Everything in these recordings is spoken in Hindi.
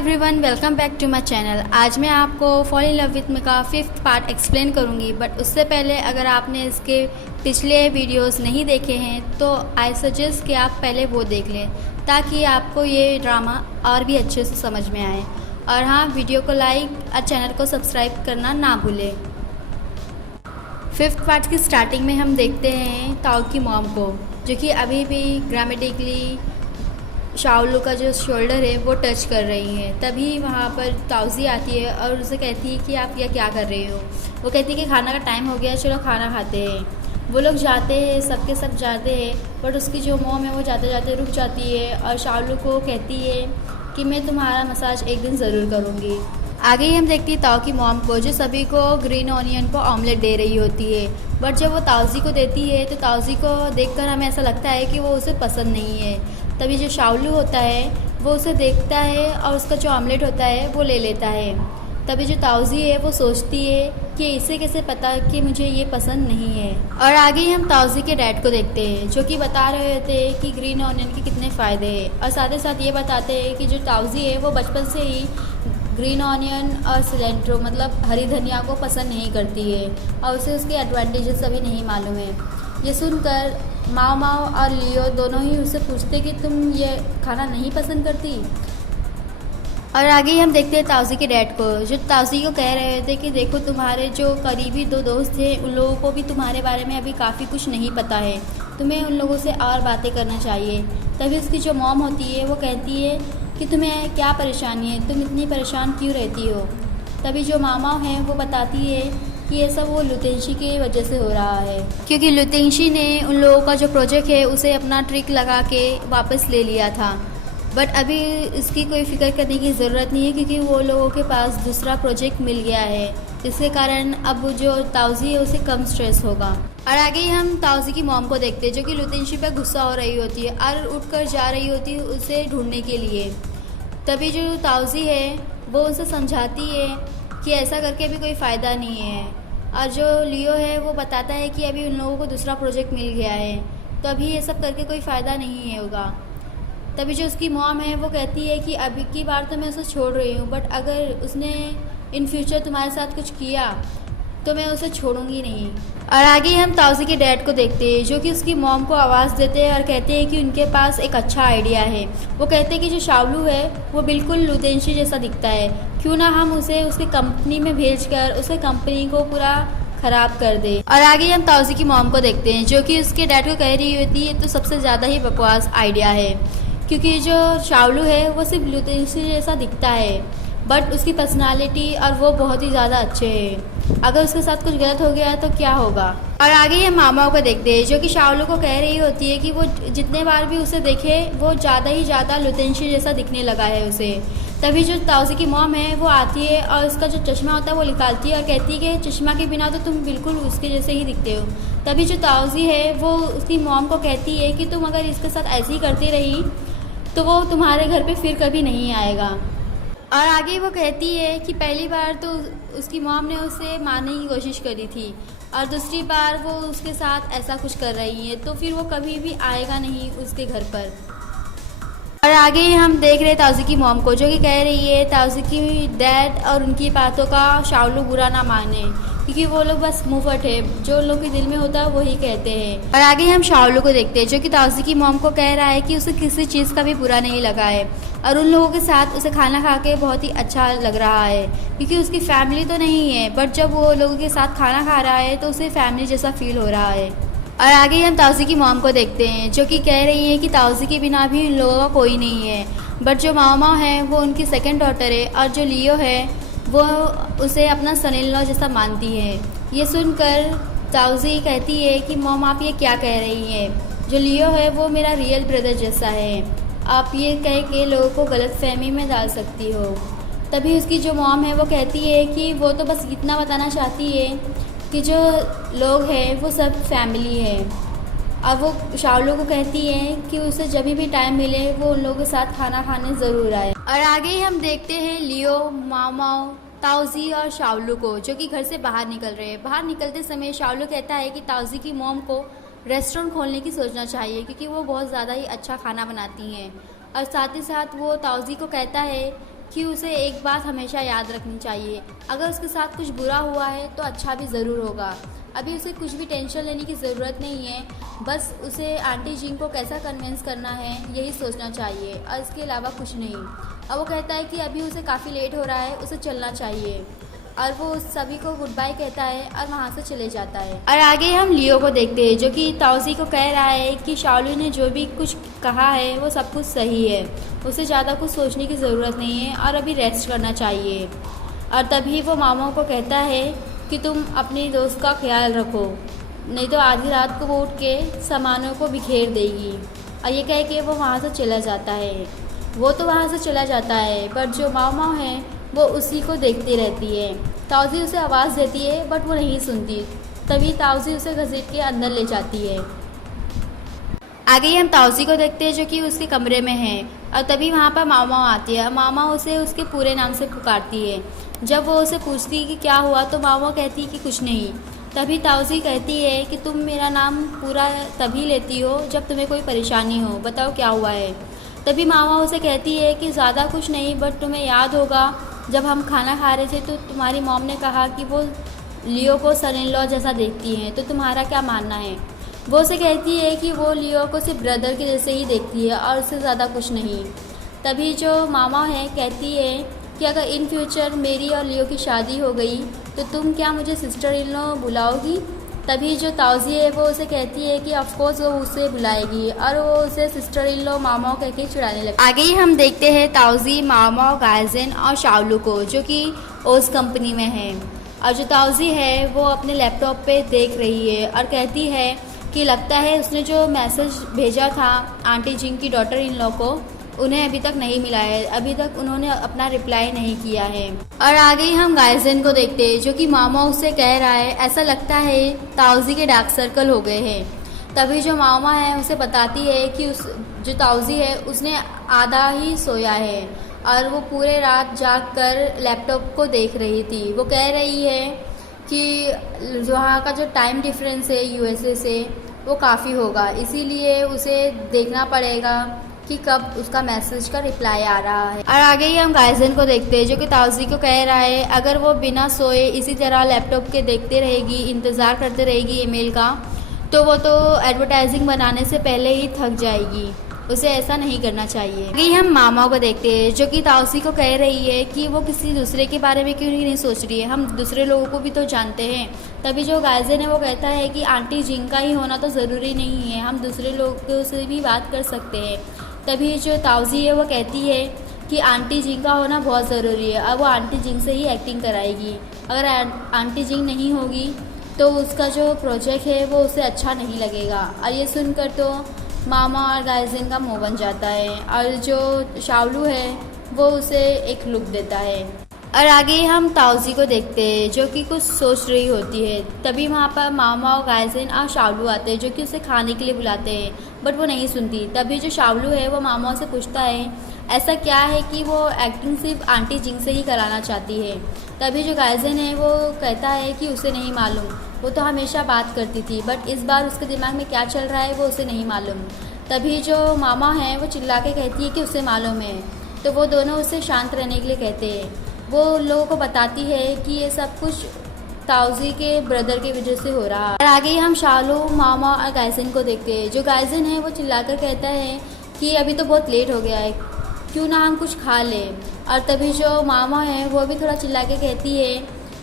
Everyone, welcome back to my channel. आज मैं आपको fall in love with me का 5th पार्ट एक्सप्लेन करूंगी, बट उससे पहले अगर आपने इसके पिछले वीडियोस नहीं देखे हैं तो आई सजेस्ट कि आप पहले वो देख लें ताकि आपको ये ड्रामा और भी अच्छे से समझ में आए। और हाँ, वीडियो को लाइक और चैनल को सब्सक्राइब करना ना भूलें। 5th पार्ट की स्टार्टिंग में हम देखते हैं ताऊ की मॉम को, जो कि अभी भी ग्रामेटिकली शाओलू का जो शोल्डर है वो टच कर रही है। तभी वहाँ पर ताऊजी आती है और उसे कहती है कि आप यह क्या कर रहे हो। वो कहती है कि खाना का टाइम हो गया, चलो खाना खाते हैं। वो लोग जाते हैं, सबके सब जाते हैं, बट उसकी जो मॉम है वो जाते जाते रुक जाती है और शाओलू को कहती है कि मैं तुम्हारा मसाज एक दिन ज़रूर करूँगी। आगे ही हम देखती हैं ताऊ की मॉम को, जो सभी को ग्रीन ऑनियन को ऑमलेट दे रही होती है। बट जब वो ताऊजी को देती है तो ताऊजी को देखकर हमें ऐसा लगता है कि वो उसे पसंद नहीं है। तभी जो शाओलू होता है वो उसे देखता है और उसका जो ऑमलेट होता है वो ले लेता है। तभी जो ताऊजी है वो सोचती है कि इसे कैसे पता कि मुझे ये पसंद नहीं है। और आगे ही हम ताऊजी के डैड को देखते हैं, जो कि बता रहे होते हैं कि ग्रीन ऑनियन के कितने फ़ायदे हैं। और साथ ही साथ ये बताते हैं कि जो ताऊजी है वो बचपन से ही ग्रीन ऑनियन और सिलेंट्रो मतलब हरी धनिया को पसंद नहीं करती है और उसे उसके एडवांटेजेस अभी नहीं मालूम है। ये सुनकर माओ माओ और लियो दोनों ही उससे पूछते कि तुम ये खाना नहीं पसंद करती। और आगे ही हम देखते हैं ताऊजी के डैड को, जो ताऊजी को कह रहे थे कि देखो तुम्हारे जो करीबी 2 दोस्त थे उन लोगों को भी तुम्हारे बारे में अभी काफ़ी कुछ नहीं पता है, तुम्हें उन लोगों से और बातें करना चाहिए। तभी उसकी जो मॉम होती है वो कहती है कि तुम्हें क्या परेशानी है, तुम इतनी परेशान क्यों रहती हो। तभी जो मामा है वो बताती है कि ये सब वो लुतेंशी की वजह से हो रहा है, क्योंकि लुतेंशी ने उन लोगों का जो प्रोजेक्ट है उसे अपना ट्रिक लगा के वापस ले लिया था। बट अभी इसकी कोई फिक्र करने की ज़रूरत नहीं है, क्योंकि वो लोगों के पास दूसरा प्रोजेक्ट मिल गया है। इसके कारण अब जो ताऊजी है उसे कम स्ट्रेस होगा। और आगे ही हम ताऊजी की मॉम को देखते हैं, जो कि लुतेंशी पर गुस्सा हो रही होती है और उठकर जा रही होती है उसे ढूंढने के लिए। तभी जो ताऊजी है वो उसे समझाती है कि ऐसा करके अभी कोई फ़ायदा नहीं है। और जो लियो है वो बताता है कि अभी उन लोगों को दूसरा प्रोजेक्ट मिल गया है, तो अभी ये सब करके कोई फ़ायदा नहीं होगा। तभी जो उसकी मॉम है वो कहती है कि अभी की बार तो मैं उसे छोड़ रही हूँ, बट अगर उसने इन फ्यूचर तुम्हारे साथ कुछ किया तो मैं उसे छोड़ूंगी नहीं। और आगे हम ताऊजी के डैड को देखते हैं, जो कि उसकी मॉम को आवाज़ देते हैं और कहते हैं कि उनके पास एक अच्छा आइडिया है। वो कहते हैं कि जो शाओलू है वो बिल्कुल लुतेंशी जैसा दिखता है, क्यों ना हम उसे उसकी कंपनी में भेजकर उसे कंपनी को पूरा ख़राब कर दे। और आगे हम ताऊजी की मॉम को देखते हैं, जो कि उसके डैड को कह रही होती है तो सबसे ज़्यादा ही बकवास आइडिया है, क्योंकि जो शाओलू है वो सिर्फ लुतेंशी जैसा दिखता है, बट उसकी पर्सनालिटी और वो बहुत ही ज़्यादा अच्छे हैं। अगर उसके साथ कुछ गलत हो गया तो क्या होगा। और आगे हम मामाओं को देखते हैं, जो कि शाओलू को कह रही होती है कि वो जितने बार भी उसे देखे वो ज़्यादा ही ज़्यादा लुतेंशी जैसा दिखने लगा है उसे। तभी जो ताऊजी की मॉम है वो आती है और उसका जो चश्मा होता है वो निकालती है और कहती है कि चश्मा के बिना तो तुम बिल्कुल उसके जैसे ही दिखते हो। तभी जो ताऊजी है वो उसकी मॉम को कहती है कि तुम अगर इसके साथ ऐसे ही करती रही तो वो तुम्हारे घर पे फिर कभी नहीं आएगा। और आगे वो कहती है कि पहली बार तो उसकी मॉम ने उसे मारने की कोशिश करी थी और दूसरी बार वो उसके साथ ऐसा कुछ कर रही है, तो फिर वो कभी भी आएगा नहीं उसके घर पर। और आगे हम देख रहे हैं ताऊजी की मॉम को, जो कि कह रही है ताऊजी की डैड और उनकी बातों का शाओलू बुरा ना माने, क्योंकि वो लोग बस मुंहफट है, जो उन लोग के दिल में होता है वही कहते हैं। और आगे हम शाओलू को देखते हैं, जो कि ताऊजी की मॉम को कह रहा है कि उसे किसी चीज़ का भी बुरा नहीं लगा है और उन लोगों के साथ उसे खाना खा के बहुत ही अच्छा लग रहा है, क्योंकि उसकी फैमिली तो नहीं है, बट जब वो लोगों के साथ खाना खा रहा है तो उसे फैमिली जैसा फील हो रहा है। और आगे हम ताऊजी की मॉम को देखते हैं, जो कि कह रही है कि ताऊजी के बिना भी उन लोगों का कोई नहीं है, बट जो मामा है वो उनकी सेकंड डॉटर है और जो लियो है वो उसे अपना सन इन लॉ जैसा मानती है। ये सुनकर ताऊजी कहती है कि मॉम आप ये क्या कह रही हैं, जो लियो है वो मेरा रियल ब्रदर जैसा है, आप ये कह के लोगों को गलतफहमी में डाल सकती हो। तभी उसकी जो मॉम है वो कहती है कि वो तो बस इतना बताना चाहती है कि जो लोग हैं वो सब फैमिली है। अब वो शाओलू को कहती है कि उसे जब भी टाइम मिले वो उन लोगों के साथ खाना खाने ज़रूर आए। और आगे हम देखते हैं लियो, मामाओ, ताऊजी और शाओलू को, जो कि घर से बाहर निकल रहे हैं। बाहर निकलते समय शाओलू कहता है कि ताऊजी की मॉम को रेस्टोरेंट खोलने की सोचना चाहिए, क्योंकि वो बहुत ज़्यादा ही अच्छा खाना बनाती हैं। और साथ ही साथ वो ताऊजी को कहता है कि उसे एक बात हमेशा याद रखनी चाहिए, अगर उसके साथ कुछ बुरा हुआ है तो अच्छा भी ज़रूर होगा। अभी उसे कुछ भी टेंशन लेने की ज़रूरत नहीं है, बस उसे आंटी जिंग को कैसा कन्विंस करना है यही सोचना चाहिए और इसके अलावा कुछ नहीं। और वो कहता है कि अभी उसे काफ़ी लेट हो रहा है, उसे चलना चाहिए, और वो सभी को गुड बाय कहता है और वहाँ से चले जाता है। और आगे हम लियो को देखते हैं, जो कि ताउजी को कह रहा है कि शाओलू ने जो भी कुछ कहा है वो सब कुछ सही है, उसे ज़्यादा कुछ सोचने की ज़रूरत नहीं है और अभी रेस्ट करना चाहिए। और तभी वो मामा को कहता है कि तुम अपनी दोस्त का ख्याल रखो, नहीं तो आधी रात को वो उठ के सामानों को बिखेर देगी। और ये कह के वो वहाँ से चला जाता है। वो तो वहाँ से चला जाता है, पर जो मामा है वो उसी को देखती रहती है। ताउजी उसे आवाज़ देती है बट वो नहीं सुनती। तभी ताउजी उसे घसीट के अंदर ले जाती है। आगे ही हम ताउजी को देखते हैं, जो कि उसके कमरे में है, और तभी वहाँ पर मामा आती है। मामा उसे उसके पूरे नाम से पुकारती है। जब वो उसे पूछती है कि क्या हुआ, तो मामा कहती है कि कुछ नहीं। तभी ताउजी कहती है कि तुम मेरा नाम पूरा तभी लेती हो जब तुम्हें कोई परेशानी हो, बताओ क्या हुआ है। तभी मामा उसे कहती है कि ज़्यादा कुछ नहीं, बट तुम्हें याद होगा जब हम खाना खा रहे थे तो तुम्हारी मॉम ने कहा कि वो लियो को सन इन लॉ जैसा देखती हैं, तो तुम्हारा क्या मानना है। वो उसे कहती है कि वो लियो को सिर्फ ब्रदर के जैसे ही देखती है और उससे ज़्यादा कुछ नहीं। तभी जो मामा है कहती है कि अगर इन फ्यूचर मेरी और लियो की शादी हो गई तो तुम क्या मुझे सिस्टर इन लॉ बुलाओगी। तभी जो ताउजी है वो उसे कहती है कि ऑफकोर्स वो उसे बुलाएगी, और वो उसे सिस्टर इन लॉ मामा कह के चिढ़ाने लगती है। आगे ही हम देखते हैं ताउजी, मामा, गाइजेन और शाओलू को, जो कि ओस कंपनी में है। और जो ताउजी है वो अपने लैपटॉप पे देख रही है और कहती है कि लगता है उसने जो मैसेज भेजा था आंटी जिंग की डॉटर इन लॉ को, उन्हें अभी तक नहीं मिला है, अभी तक उन्होंने अपना रिप्लाई नहीं किया है। और आगे ही हम गाइजेन को देखते हैं, जो कि मामा उससे कह रहा है ऐसा लगता है ताउजी के डार्क सर्कल हो गए हैं। तभी जो मामा है उसे बताती है कि जो ताउजी है उसने आधा ही सोया है और वो पूरे रात जाग कर लैपटॉप को देख रही थी। वो कह रही है कि वहाँ का जो टाइम डिफरेंस है यूएसए से वो काफ़ी होगा, इसीलिए उसे देखना पड़ेगा कि कब उसका मैसेज का रिप्लाई आ रहा है। और आगे ही हम गाइजेन को देखते हैं, जो कि ताउजी को कह रहा है अगर वो बिना सोए इसी तरह लैपटॉप के देखते रहेगी, इंतज़ार करते रहेगी ईमेल का, तो वो तो एडवर्टाइजिंग बनाने से पहले ही थक जाएगी। उसे ऐसा नहीं करना चाहिए। आगे हम मामा को देखते हैं, जो कि ताउजी को कह रही है कि वो किसी दूसरे के बारे में क्यों नहीं सोच रही है, हम दूसरे लोगों को भी तो जानते हैं। तभी जो गाइजेन है वो कहता है कि आंटी जिंग का ही होना तो ज़रूरी नहीं है, हम दूसरे लोगों से भी बात कर सकते हैं। तभी जो ताउजी है वो कहती है कि आंटी जिंग का होना बहुत ज़रूरी है, अब वो आंटी जिंग से ही एक्टिंग कराएगी। अगर आंटी जिंग नहीं होगी तो उसका जो प्रोजेक्ट है वो उसे अच्छा नहीं लगेगा। और ये सुनकर तो मामा और गाइजेन का मुँह बन जाता है, और जो शाओलू है वो उसे एक लुक देता है। और आगे हम ताउजी को देखते हैं, जो कि कुछ सोच रही होती है। तभी वहाँ पर मामा और गाइजेन और शाओलू आते हैं, जो कि उसे खाने के लिए बुलाते हैं, बट वो नहीं सुनती। तभी जो शाओलू है वो मामा से पूछता है ऐसा क्या है कि वो एक्टिंग सिर्फ आंटी जिंग से ही कराना चाहती है। तभी जो गाइजेन है वो कहता है कि उसे नहीं मालूम, वो तो हमेशा बात करती थी, बट इस बार उसके दिमाग में क्या चल रहा है वो उसे नहीं मालूम। तभी जो मामा है वो चिल्ला के कहती है कि उसे मालूम है। तो वो दोनों उसे शांत रहने के लिए कहते हैं। वो लोगों को बताती है कि ये सब कुछ ताउजी के ब्रदर की वजह से हो रहा है। और आगे हम शाओलू, मामा और गाइजेन को देखते हैं। जो गाइजेन है वो चिल्लाकर कहता है कि अभी तो बहुत लेट हो गया है, क्यों ना हम कुछ खा लें। और तभी जो मामा है वो भी थोड़ा चिल्ला के कहती है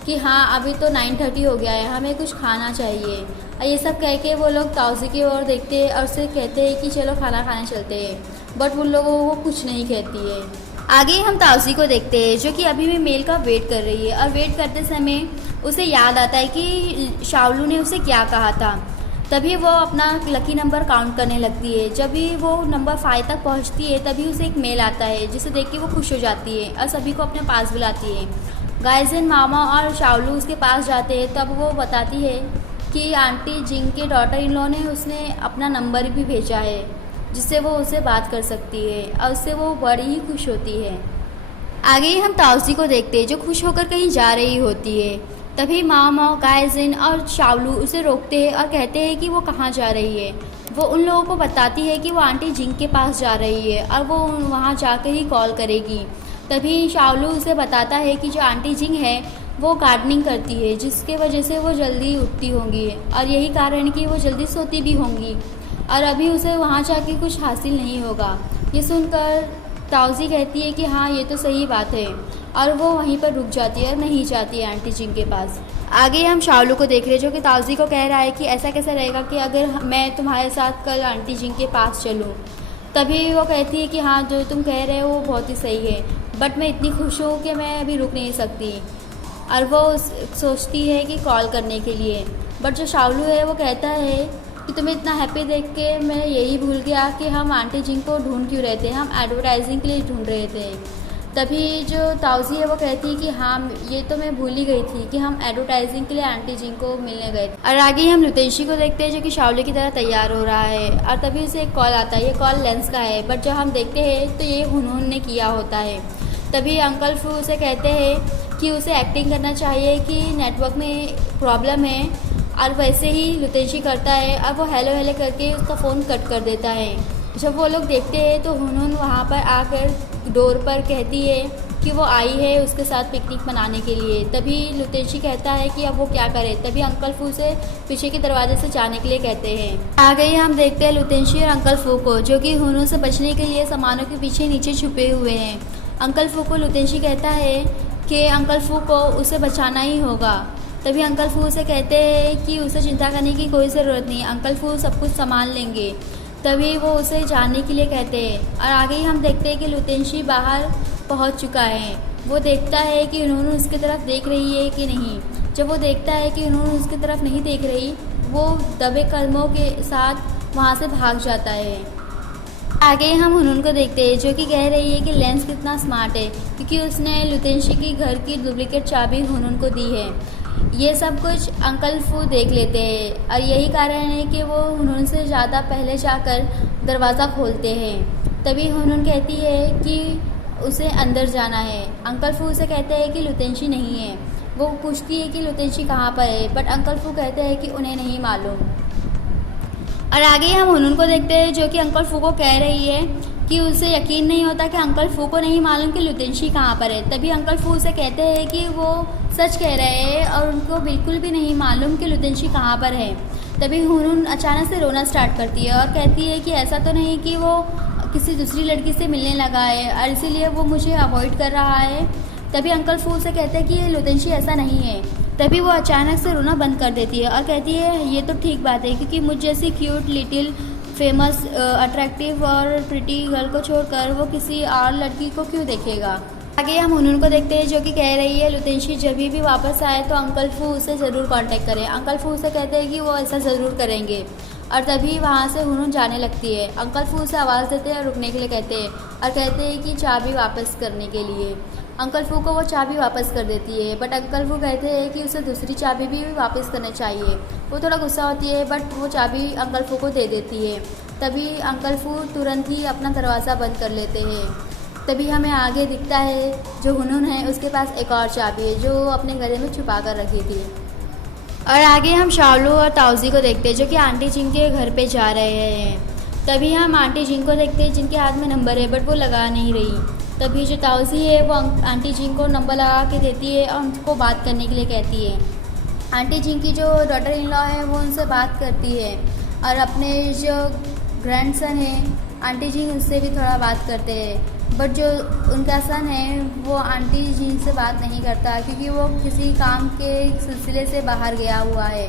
कि हाँ अभी तो 9:30 हो गया है, हमें कुछ खाना चाहिए। और ये सब कह के वो लोग ताउजी की ओर देखते हैं और उससे कहते हैं कि चलो खाना खाने चलते हैं, बट उन लोगों को कुछ नहीं कहती है। आगे हम ताउजी को देखते हैं, जो कि अभी भी मेल का वेट कर रही है। और वेट करते समय उसे याद आता है कि शाओलू ने उसे क्या कहा था। तभी वो अपना लकी नंबर काउंट करने लगती है। जब भी वो नंबर 5 तक पहुंचती है तभी उसे एक मेल आता है, जिसे देख के वो खुश हो जाती है और सभी को अपने पास बुलाती है। गाइजेन, मामा और शाओलू उसके पास जाते हैं। तब वो बताती है कि आंटी जिंग के डॉटर इन लॉ ने उसने अपना नंबर भी भेजा है, जिससे वो उससे बात कर सकती है, और उससे वो बड़ी ही खुश होती है। आगे हम ताउजी को देखते हैं, जो खुश होकर कहीं जा रही होती है। तभी मामा, गाइजेन और शाओलू उसे रोकते हैं और कहते हैं कि वो कहाँ जा रही है। वो उन लोगों को बताती है कि वो आंटी जिंग के पास जा रही है और वो वहाँ जाकर ही कॉल करेगी। तभी शाओलू उसे बताता है कि जो आंटी जिंग है वो गार्डनिंग करती है, जिसके वजह से वो जल्दी उठती होंगी और यही कारण कि वो जल्दी सोती भी होंगी और अभी उसे वहाँ जाके कुछ हासिल नहीं होगा। ये सुनकर ताउजी कहती है कि हाँ ये तो सही बात है, और वो वहीं पर रुक जाती है और नहीं जाती है आंटी जिंग के पास। आगे हम शाओलू को देख रहे हैं जो कि ताउजी को कह रहा है कि ऐसा कैसा रहेगा कि अगर मैं तुम्हारे साथ कल आंटी जिंग के पास चलूँ। तभी वो कहती है कि हाँ जो तुम कह रहे हो वो बहुत ही सही है, बट मैं इतनी खुश हूँ कि मैं अभी रुक नहीं सकती। और वो सोचती है कि कॉल करने के लिए, बट जो शाओलू है वो कहता है कि तुम्हें इतना हैप्पी देख के मैं यही भूल गया कि हम आंटी जिंग को ढूंढ क्यों रहे थे, हम एडवर्टाइजिंग के लिए ढूंढ रहे थे। तभी जो ताउजी है वो कहती है कि हाँ ये तो मैं भूल ही गई थी कि हम एडवर्टाइजिंग के लिए आंटी जिंग को मिलने गए थे। और आगे हम लुतेशी को देखते हैं जो कि शाओलू की तरह तैयार हो रहा है और तभी उसे एक कॉल आता है। ये कॉल लेंस का है, बट जब हम देखते हैं तो ये हुनहुन ने किया होता है। तभी अंकल फू उसे कहते हैं कि उसे एक्टिंग करना चाहिए कि नेटवर्क में प्रॉब्लम है, और वैसे ही लुतेशी करता है और वो हेलो हेलो करके उसका फ़ोन कट कर देता है। जब वो लोग देखते हैं तो हुनहुन वहाँ पर आकर डोर पर कहती है कि वो आई है उसके साथ पिकनिक मनाने के लिए। तभी लुतेशी कहता है कि अब वो क्या करे। तभी अंकल फू से पीछे के दरवाजे से जाने के लिए कहते हैं। आगे हम देखते हैं लुतेशी और अंकल फू को जो कि हुनहुन से बचने के लिए सामानों के पीछे नीचे छुपे हुए हैं। अंकल फू को लुतेशी कहता है कि अंकल फू को उसे बचाना ही होगा। तभी अंकल फू से कहते हैं कि उसे चिंता करने की कोई ज़रूरत नहीं, अंकल फू सब कुछ संभाल लेंगे। तभी वो उसे जाने के लिए कहते हैं और आगे ही हम देखते हैं कि लुतेशी बाहर पहुंच चुका है। वो देखता है कि उन्होंने उसकी तरफ देख रही है कि नहीं। जब वो देखता है कि उन्होंने उसकी तरफ नहीं देख रही, वो दबे कदमों के साथ वहाँ से भाग जाता है। आगे हम हुनहुन को देखते हैं जो कि कह रही है कि लेंस कितना स्मार्ट है क्योंकि उसने लुतेशी की घर की डुप्लीकेट चाबी हुनहुन को दी है। ये सब कुछ अंकल फू देख लेते हैं और यही कारण है कि वो हुनहुन से ज़्यादा पहले जाकर दरवाज़ा खोलते हैं। तभी हुनहुन कहती है कि उसे अंदर जाना है। अंकल फू उसे कहते हैं कि लुतेशी नहीं है। वो पूछती है कि लुतेशी कहाँ पर है, बट अंकल फू कहते हैं कि उन्हें नहीं मालूम। और आगे हम हुनहुन को देखते हैं जो कि अंकल फू को कह रही है कि उसे यकीन नहीं होता कि अंकल फू को नहीं मालूम कि लुतेशी कहाँ पर है। तभी अंकल फू उसे कहते हैं कि वो सच कह रहे हैं और उनको बिल्कुल भी नहीं मालूम कि लुतेशी कहाँ पर है। तभी हुनहुन अचानक से रोना स्टार्ट करती है और कहती है कि ऐसा तो नहीं कि वो किसी दूसरी लड़की से मिलने लगा है और इसीलिए वो मुझे अवॉइड कर रहा है। तभी अंकल फू उसे कहते हैं कि लुतेशी ऐसा नहीं है। तभी वो अचानक से रोना बंद कर देती है और कहती है ये तो ठीक बात है क्योंकि मुझ जैसी क्यूट लिटिल फेमस अट्रैक्टिव और प्रिटी गर्ल को छोड़कर वो किसी और लड़की को क्यों देखेगा। आगे हम हुनहुन को देखते हैं जो कि कह रही है लुतेशी जब भी वापस आए तो अंकल फू उसे ज़रूर कांटेक्ट करें। अंकल फू उसे कहते हैं कि वो ऐसा ज़रूर करेंगे और तभी वहाँ से हुनहुन जाने लगती है। अंकल फू उसे आवाज़ देते हैं और रुकने के लिए कहते हैं और कहते हैं कि चाबी वापस करने के लिए। अंकल फू को वो चाबी वापस कर देती है, बट अंकल फू कहते हैं कि उसे दूसरी चाबी भी वापस करनी चाहिए। वो थोड़ा गुस्सा होती है बट वो चाबी अंकल फू को दे देती है। तभी अंकल फू तुरंत ही अपना दरवाज़ा बंद कर लेते हैं। तभी हमें आगे दिखता है जो हुनहुन है उसके पास एक और चाबी है जो अपने गले में छुपा कर रखी थी। और आगे हम शाओलू और ताउजी को देखते हैं जो कि आंटी जिंग के घर पे जा रहे हैं। तभी हम आंटी जिंग को देखते हैं जिनके हाथ में नंबर है बट वो लगा नहीं रही। तभी जो ताउजी है वो आंटी जिंग को नंबर लगा के देती है और उनको बात करने के लिए कहती है। आंटी जिंग की जो डॉटर इन लॉ है वो उनसे बात करती है और अपने जो ग्रैंडसन है आंटी जिंग उससे भी थोड़ा बात करते हैं, बट जो उनका सन है वो आंटी जिंग से बात नहीं करता क्योंकि वो किसी काम के सिलसिले से बाहर गया हुआ है।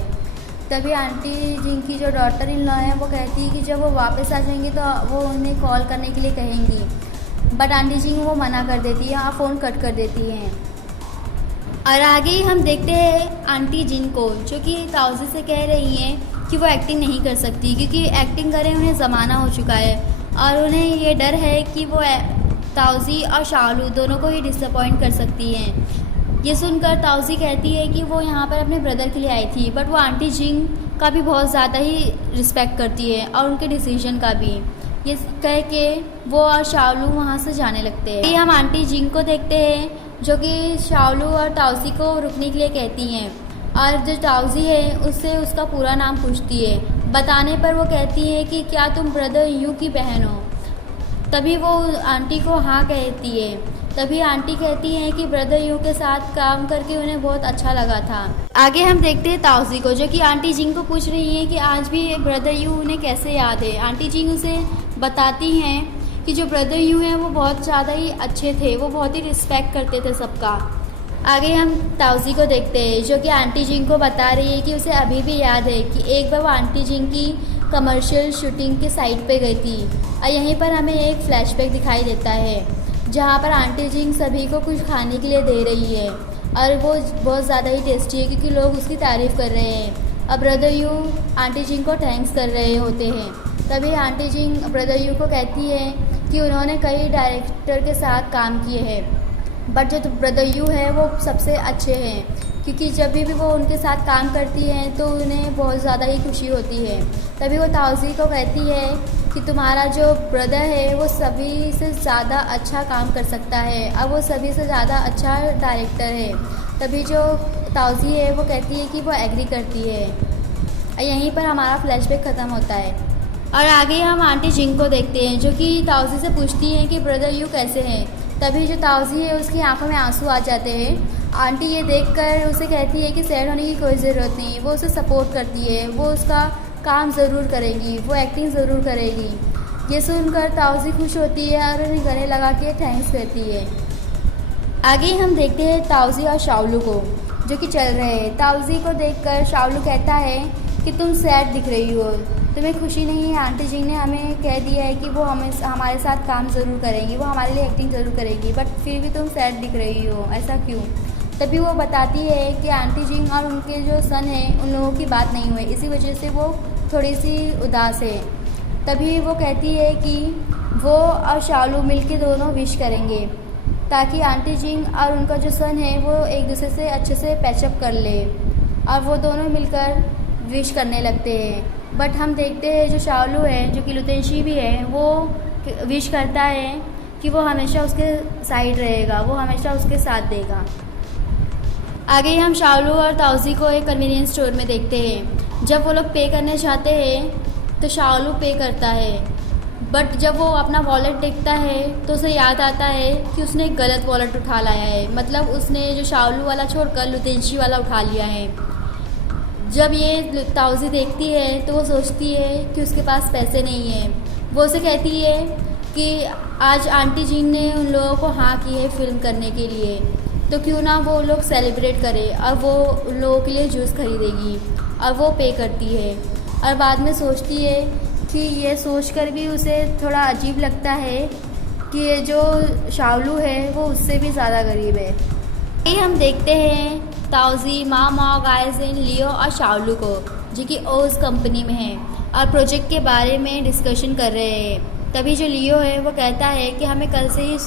तभी आंटी जिंग की जो डॉटर इन लॉ है वो कहती है कि जब वो वापस आ जाएंगी तो वो उन्हें कॉल करने के लिए कहेंगी, बट आंटी जिंग वो मना कर देती है और फ़ोन कट कर देती हैं। और आगे हम देखते हैं आंटी जिंग को जो कि ताउजी से कह रही हैं कि वो एक्टिंग नहीं कर सकती क्योंकि एक्टिंग करें उन्हें ज़माना हो चुका है और उन्हें ये डर है कि वो ताउजी और शाओलू दोनों को ही डिसअपॉइंट कर सकती हैं। ये सुनकर ताउजी कहती है कि वो यहाँ पर अपने ब्रदर के लिए आई थी, बट वो आंटी जिंग का भी बहुत ज़्यादा ही रिस्पेक्ट करती है और उनके डिसीजन का भी। ये कह के वो और शाओलू वहाँ से जाने लगते हैं। हम आंटी जिंग को देखते हैं जो कि शाओलू और ताउजी को रुकने के लिए कहती हैं और जो ताउजी है उससे उसका पूरा नाम पूछती है। बताने पर वो कहती है कि क्या तुम ब्रदर यू की बहन हो। तभी वो आंटी को हाँ कहती है। तभी आंटी कहती हैं कि ब्रदर यू के साथ काम करके उन्हें बहुत अच्छा लगा था। आगे हम देखते हैं ताउजी को, जो कि आंटी जिंग को पूछ रही है कि आज भी ब्रदर यू उन्हें कैसे याद है। आंटी जिंग उसे बताती हैं कि जो ब्रदर यू हैं वो बहुत ज़्यादा ही अच्छे थे, वो बहुत ही रिस्पेक्ट करते थे सबका। आगे हम ताउजी को देखते हैं, जो कि आंटी जिंग को बता रही है कि उसे अभी भी याद है कि एक बार वो आंटी जिंग की कमर्शियल शूटिंग के साइट पे गई थी। और यहीं पर हमें एक फ्लैशबैक दिखाई देता है जहाँ पर आंटी जिंग सभी को कुछ खाने के लिए दे रही है और वो बहुत ज़्यादा ही टेस्टी है क्योंकि लोग उसकी तारीफ़ कर रहे हैं। अब ब्रदर यू आंटी जिंग को थैंक्स कर रहे होते हैं। तभी आंटी जिंग ब्रदर यू को कहती है कि उन्होंने कई डायरेक्टर के साथ काम किए हैं, बट जो ब्रदर यू है वो सबसे अच्छे हैं क्योंकि जब भी वो उनके साथ काम करती हैं तो उन्हें बहुत ज़्यादा ही खुशी होती है। तभी वो ताउजी को कहती है कि तुम्हारा जो ब्रदर है वो सभी से ज़्यादा अच्छा काम कर सकता है और वो सभी से ज़्यादा अच्छा डायरेक्टर है। तभी जो ताउजी है वो कहती है कि वो एग्री करती है। और यहीं पर हमारा फ्लैशबैक ख़त्म होता है और आगे हम आंटी जिंग को देखते हैं, जो कि ताउजी से पूछती हैं कि ब्रदर यू कैसे हैं। तभी जो ताउजी है उसकी आंखों में आंसू आ जाते हैं। आंटी ये देखकर उसे कहती है कि सैड होने की कोई ज़रूरत नहीं, वो उसे सपोर्ट करती है, वो उसका काम ज़रूर करेगी, वो एक्टिंग ज़रूर करेगी। ये सुनकर ताउजी खुश होती है और उन्हें गले लगा के थैंक्स कहती है। आगे हम देखते हैं ताउजी और शाओलू को, जो कि चल रहे हैं। ताउजी को देखकर शाओलू कहता है कि तुम सैड दिख रही हो, तुम्हें खुशी नहीं है। आंटी जी ने हमें कह दिया है कि वो हमारे साथ काम ज़रूर करेंगी, वो हमारे लिए एक्टिंग ज़रूर करेगी, बट फिर भी तुम सैड दिख रही हो, ऐसा क्यों। तभी वो बताती है कि आंटी जी और उनके जो सन हैं उन लोगों की बात नहीं हुई, इसी वजह से वो थोड़ी सी उदास है। तभी वो कहती है कि वो और शाओलू मिलके दोनों विश करेंगे ताकि आंटी जिंग और उनका जो सन है वो एक दूसरे से अच्छे से पैचअप कर ले और वो दोनों मिलकर विश करने लगते हैं। बट हम देखते हैं जो शाओलू है, जो कि लुतेंशी भी है, वो विश करता है कि वो हमेशा उसके साइड रहेगा, वो हमेशा उसके साथ देगा। आगे हम शाओलू और ताउजी को एक कन्वीनियंस स्टोर में देखते हैं। जब वो लोग पे करने जाते हैं तो शाओलू पे करता है, बट जब वो अपना वॉलेट देखता है तो उसे याद आता है कि उसने एक गलत वॉलेट उठा लाया है, मतलब उसने जो शाओलू वाला छोड़कर लुतेंशी वाला उठा लिया है। जब ये ताउजी देखती है तो वो सोचती है कि उसके पास पैसे नहीं है। वो उसे कहती है कि आज आंटी जी ने उन लोगों को हाँ की है फ़िल्म करने के लिए, तो क्यों ना वो लोग सेलिब्रेट करें और वो उन लोगों के लिए जूस खरीदेगी और वो पे करती है। और बाद में सोचती है कि ये सोचकर भी उसे थोड़ा अजीब लगता है कि ये जो शाओलू है वो उससे भी ज़्यादा गरीब है। ये हम देखते हैं ताउजी, मामा, गायजिन, लियो और शाओलू को, जो कि ओज कंपनी में हैं और प्रोजेक्ट के बारे में डिस्कशन कर रहे हैं। तभी जो लियो है वो कहता है कि हमें कल से ही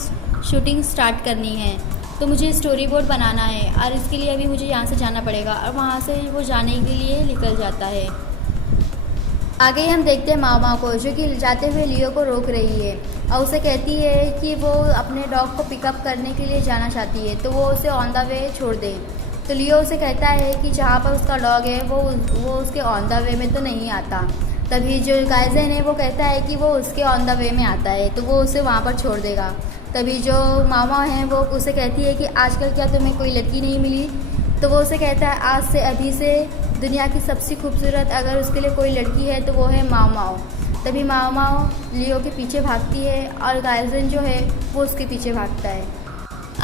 शूटिंग स्टार्ट करनी है, तो मुझे स्टोरी बोर्ड बनाना है और इसके लिए अभी मुझे यहाँ से जाना पड़ेगा। और वहाँ से वो जाने के लिए निकल जाता है। आगे हम देखते हैं मामा को, जो कि जाते हुए लियो को रोक रही है और उसे कहती है कि वो अपने डॉग को पिकअप करने के लिए जाना चाहती है, तो वो उसे ऑन द वे छोड़ दे। तो लियो उसे कहता है कि जहाँ पर उसका डॉग है वो उसके ऑन द वे में तो नहीं आता। तभी जो गायजिन है वो कहता है कि वो उसके ऑन द वे में आता है, तो वो उसे वहाँ पर छोड़ देगा। तभी जो मामा है वो उसे कहती है कि आजकल क्या तुम्हें कोई लड़की नहीं मिली। तो वो उसे कहता है आज से अभी से दुनिया की सबसे खूबसूरत अगर उसके लिए कोई लड़की है तो वो है माओ। तभी माओ लियो के पीछे भागती है और गायजिन जो है वो उसके पीछे भागता है।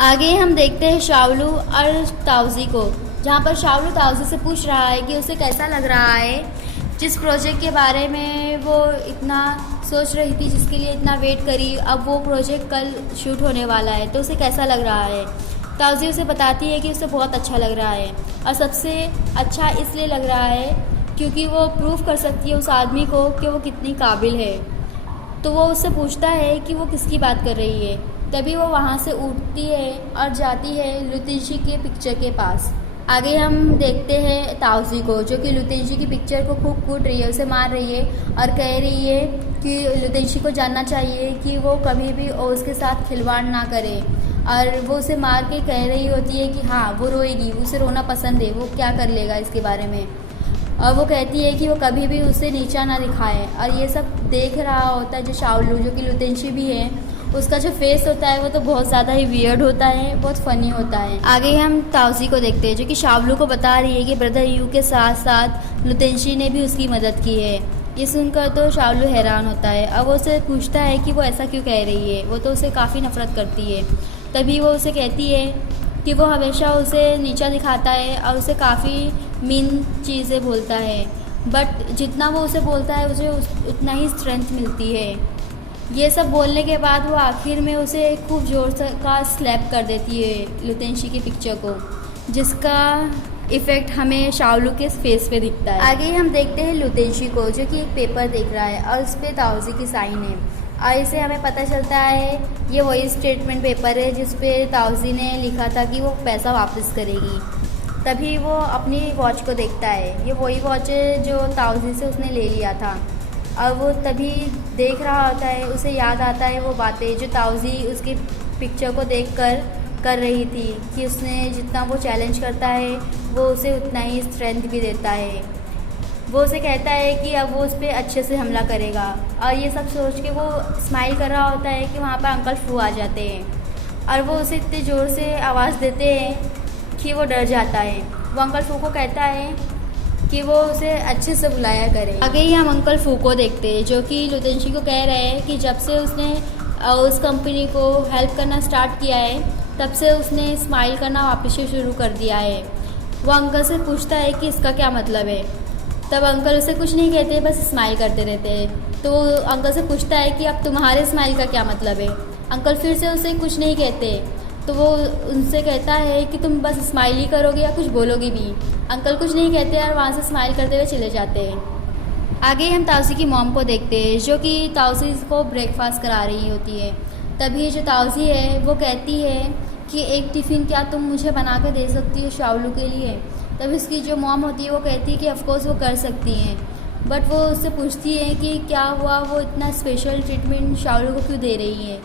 आगे हम देखते हैं शाओलू और ताउजी को, जहाँ पर शाओलू ताउजी से पूछ रहा है कि उसे कैसा लग रहा है जिस प्रोजेक्ट के बारे में वो इतना सोच रही थी, जिसके लिए इतना वेट करी, अब वो प्रोजेक्ट कल शूट होने वाला है, तो उसे कैसा लग रहा है। ताउजी उसे बताती है कि उसे बहुत अच्छा लग रहा है और सबसे अच्छा इसलिए लग रहा है क्योंकि वो प्रूव कर सकती है उस आदमी को कि वो कितनी काबिल है। तो वो उससे पूछता है कि वो किसकी बात कर रही है। तभी वो वहाँ से उठती है और जाती है लुतेंशी के पिक्चर के पास। आगे हम देखते हैं ताउजी को, जो कि लुतेंशी की पिक्चर को खूब कूट रही है, उसे मार रही है और कह रही है कि लुतेंशी को जानना चाहिए कि वो कभी भी उसके साथ खिलवाड़ ना करे। और वो उसे मार के कह रही होती है कि हाँ वो रोएगी, उसे रोना पसंद है, वो क्या कर लेगा इसके बारे में। और वो कहती है कि वो कभी भी उसे नीचा ना दिखाए। और ये सब देख रहा होता है जो शाओलू, जो कि लुतेंशी भी है, उसका जो फेस होता है वो तो बहुत ज़्यादा ही वियर्ड होता है, बहुत फ़नी होता है। आगे हम ताउज़ी को देखते हैं जो कि शावलू को बता रही है कि ब्रदर यू के साथ साथ लुतेंशी ने भी उसकी मदद की है। ये सुनकर तो शावलू हैरान होता है। अब वो उसे पूछता है कि वो ऐसा क्यों कह रही है। वो तो उसे काफ़ी नफ़रत करती है। तभी वो उसे कहती है कि वो हमेशा उसे नीचा दिखाता है और उसे काफ़ी मीन चीज़ें बोलता है, बट जितना वो उसे बोलता है उसे उतना ही स्ट्रेंथ मिलती है। ये सब बोलने के बाद वो आखिर में उसे खूब ज़ोर से का स्लैप कर देती है लुतेंशी की पिक्चर को, जिसका इफ़ेक्ट हमें शावलू के फेस पे दिखता है। आगे हम देखते हैं लुतेंशी को जो कि एक पेपर देख रहा है और उस पर ताउज़ी की साइन है और इसे हमें पता चलता है ये वही स्टेटमेंट पेपर है जिस पे ताउज़ी ने लिखा था कि वो पैसा वापस करेगी। तभी वो अपनी वॉच को देखता है। ये वही वॉच है जो ताउज़ी से उसने ले लिया था और वो तभी देख रहा होता है, उसे याद आता है वो बातें जो ताउज़ी उसकी पिक्चर को देखकर कर रही थी कि उसने जितना वो चैलेंज करता है वो उसे उतना ही स्ट्रेंथ भी देता है। वो उसे कहता है कि अब वो उस पर अच्छे से हमला करेगा और ये सब सोच के वो स्माइल कर रहा होता है कि वहाँ पर अंकल फू आ जाते हैं और वो उसे इतने ज़ोर से आवाज़ देते हैं कि वो डर जाता है। वो अंकल फू को कहता है कि वो उसे अच्छे से बुलाया करे। आगे ही हम अंकल फू को देखते हैं जो कि लुतेंशी को कह रहे हैं कि जब से उसने उस कंपनी को हेल्प करना स्टार्ट किया है तब से उसने स्माइल करना वापस से शुरू कर दिया है। वो अंकल से पूछता है कि इसका क्या मतलब है। तब अंकल उसे कुछ नहीं कहते, बस स्माइल करते रहते हैं। तो अंकल से पूछता है कि अब तुम्हारे स्माइल का क्या मतलब है। अंकल फिर से उसे कुछ नहीं कहते, तो वो उनसे कहता है कि तुम बस स्माइल ही करोगे या कुछ बोलोगे भी। अंकल कुछ नहीं कहते और वहाँ से स्माइल करते हुए चले जाते हैं। आगे हम ताउज़ी की मॉम को देखते हैं जो कि ताउज़ी को ब्रेकफास्ट करा रही होती है। तभी जो ताउज़ी है वो कहती है कि एक टिफ़िन क्या तुम मुझे बना के दे सकती हो शावलू के लिए। तब उसकी जो मॉम होती है वो कहती है कि ऑफकोर्स वो कर सकती हैं, बट वो उससे पूछती है कि क्या हुआ, वो इतना स्पेशल ट्रीटमेंट शावलू को क्यों दे रही है।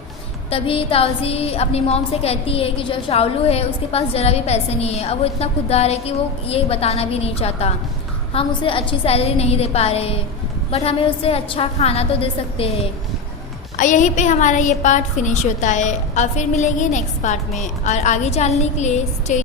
तभी ताउज़ी अपनी मॉम से कहती है कि जो शावलू है उसके पास ज़रा भी पैसे नहीं है। अब वो इतना खुददार है कि वो ये बताना भी नहीं चाहता। हम उसे अच्छी सैलरी नहीं दे पा रहे, बट हमें उससे अच्छा खाना तो दे सकते हैं। और यहीं पे हमारा ये पार्ट फिनिश होता है और फिर मिलेंगे नेक्स्ट पार्ट में। और आगे जानने के लिए स्टे